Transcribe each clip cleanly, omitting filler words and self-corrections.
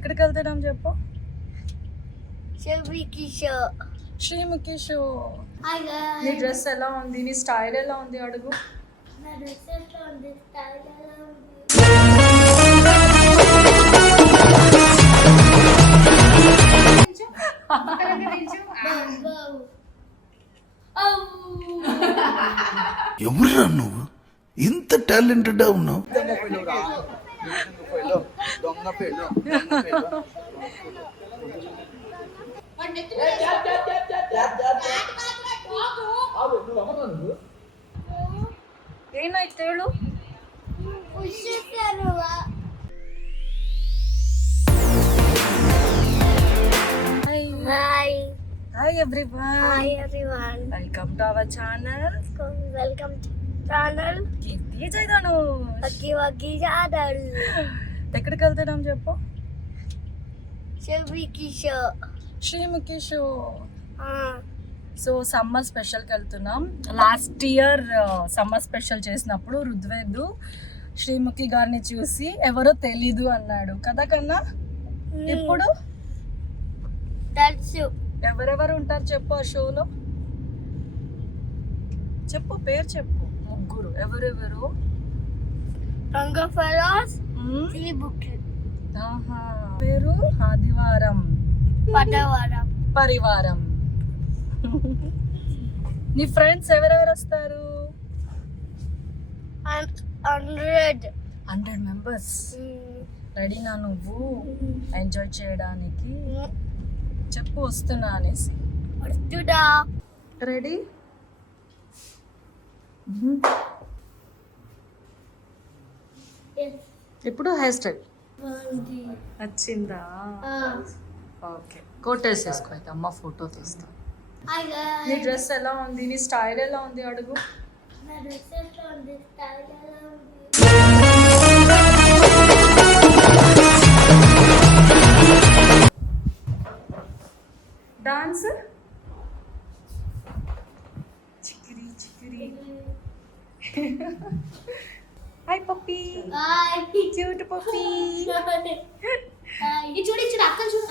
ఎక్కడికి వెళ్తున్నాం చెప్పు. శ్రీముఖి షో. నీ డ్రెస్ ఎలా ఉంది, నీ స్టైల్ ఎలా ఉంది అడుగు. ఎవరురా నువ్వు ఇంత టాలెంటెడ్ ఉన్నావు? ಏನಾಯ್ತು ಹೇಳು. Hi everyone. Welcome to our channel. కీర్తి జైదానుష్. ఎక్కడికి వెళ్తున్నాం చెప్పు. శ్రీముఖి షో. సో సమ్మర్ స్పెషల్కి వెళ్తున్నాం. లాస్ట్ ఇయర్ సమ్మర్ స్పెషల్ చేసినప్పుడు రుద్వేదు శ్రీముఖి గారిని చూసి ఎవరో తెలీదు అన్నాడు కదా కన్నా. ఇప్పుడు ఎవరెవరు ఉంటారు చెప్పు ఆ షోలో. చెప్పు పేరు చెప్పు. ముగ్గురు ఎవరెవరు? పేరు ఆదివారం పరివారం. నీ ఫ్రెండ్స్ ఎవరెవరు వస్తారు? 100 మెంబర్స్. రెడీనా నువ్వు ఎంజాయ్ చేయడానికి? చెప్పు వస్తున్నా అనేసి. రెడీ? ఇప్పుడు హెయిర్ స్టైల్ వచ్చిందా? ఓకే, కోట్ వేసేసుకో అయితే అమ్మ ఫోటో తీస్తా. నీ డ్రెస్ ఎలా ఉంది, నీ స్టైల్ ఎలా ఉంది అడుగు. డాన్స్ చికిరి చికిరి. Hi puppy. Cute puppy. చూడు అక్కడ చూడు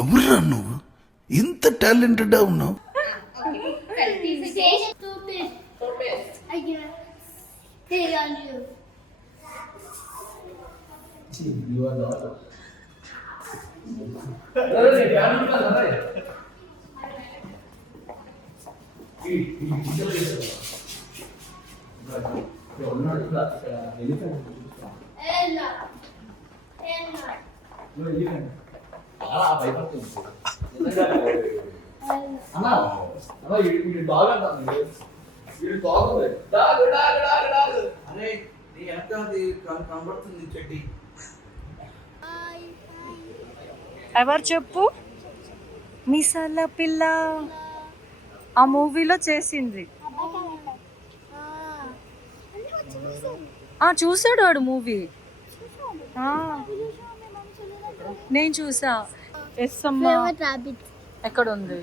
ఎవరురా నువ్వు ఇంత టాలెంటెడ్ ఉన్నావు? ఎవరు చెప్పు? మిసాల పిల్ల ఆ మూవీలో చేసింది. చూసాడు వాడు మూవీ. నేను చూసా. ఎస్ అమ్మా. ఎక్కడ ఉంది?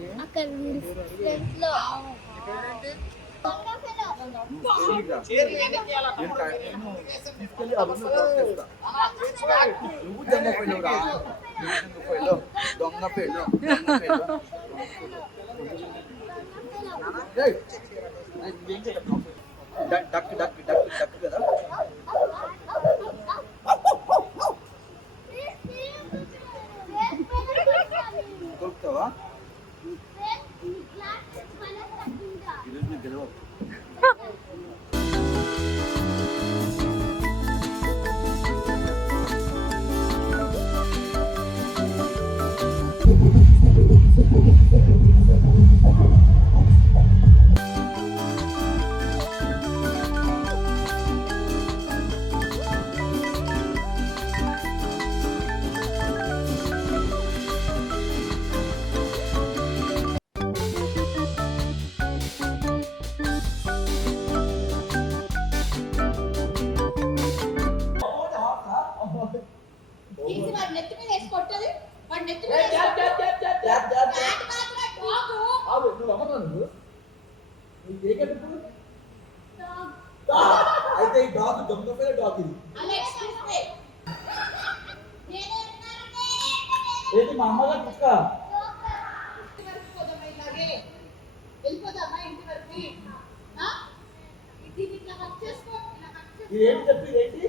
నెత్తి మీద వేసి కొట్టది వాడు నెత్తి మీద అయితే ఈ డాగ్ దొంగ పేరు డాగ్ ఇది ఏంటి మా అమ్మగారు కుక్క ఇది ఏంటి చెప్పి ఏంటి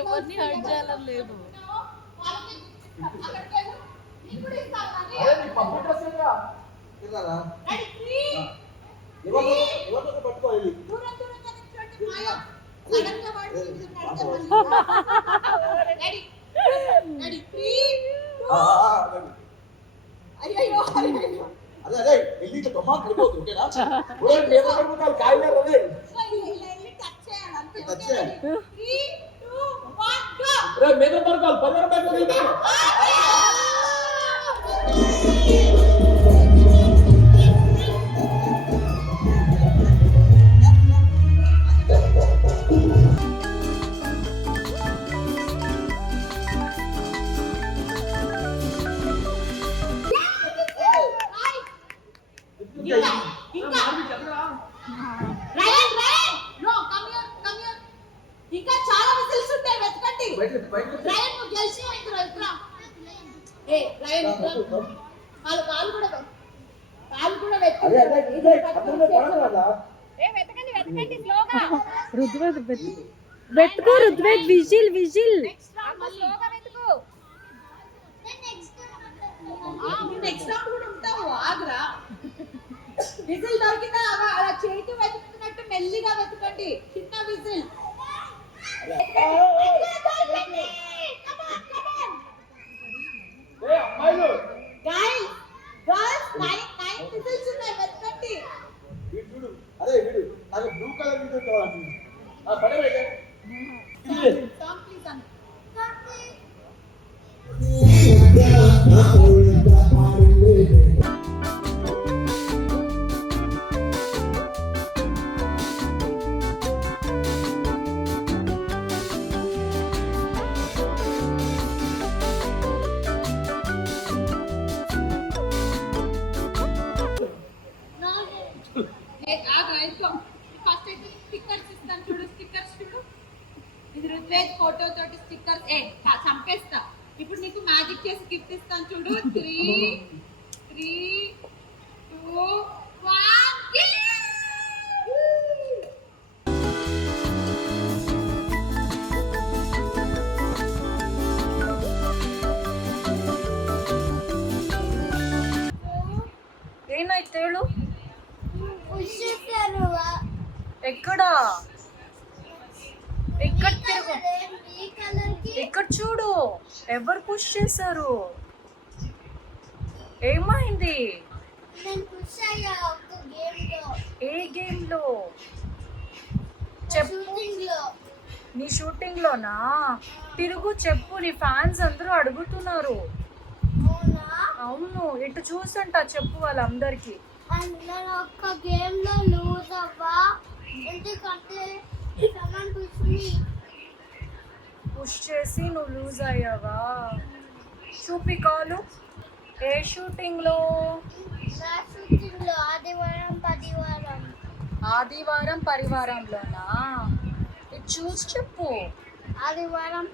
ఎవరిని హర్ట్ చేయాలని లేదు. అరే నీ పప్పు డ్రెస్ ఏగా ఇలారా ఎవరితో పట్టుకోవాలి అదే అదే వెళ్ళి ఇట్లా తొమ్మ పడిపోతుంది ఓకేనా లేదా పడిపోతారు కాయలేరు అదే మీద పడుకోవాలి 10 రూపాయలు ఇంకా చాలా విజిల్స్ ఉంటాయి వెతకండి రయన్ నువ్వు గెలిచి ఇద్దరు ఏ రయన్ కాలు కూడా వెతకండి స్లోగా రుద్వేద్ వెతుకు రుద్వేద్ విజిల్ స్లోగా వెతుకు నెక్స్ట్ రౌండ్ కూడా ఉంటావు ఆగ్రా విజిల్ దొరికిందా అలా చేతి వెతుకుతున్నట్టు మెల్లిగా వెతకండి చిన్న విజిల్ అదే వీడు నాకు బ్లూ కలర్ వీడియో కావాలి పడవైతే ఫస్ట్ అయితే స్టిక్కర్స్ ఇస్తాను చూడు స్టిక్కర్స్ చూడు ఇది రుద్వేద్ ఫోటో తోటి స్టిక్కర్స్ చంపేస్తా ఇప్పుడు నీకు మ్యాజిక్ చేసి గిఫ్ట్ ఇస్తాను చూడు 3 2 1 ఏనాಯ್ತು ಹೇಳು ఎక్కడ ఎక్కడ తిరుగు ఇక్కడ చూడు ఎవరు పుష్ చేశారు ఏమైంది ఏ గేమ్ లో చెప్పు నీ షూటింగ్ లోనా తిరుగు చెప్పు నీ ఫ్యాన్స్ అందరూ అడుగుతున్నారు అవును ఇటు చూసంట చెప్పు వాళ్ళందరికి నేను ఒక్క గేమ్ లో లూజ్ అవ్వా ఎందుకంటే పుష్ చేసి నువ్వు లూజ్ అయ్యావా చూపి కాలు ఏ షూటింగ్ లో ఆదివారం పరివారంలోనా ఇది చూసి చెప్పు ఆదివారం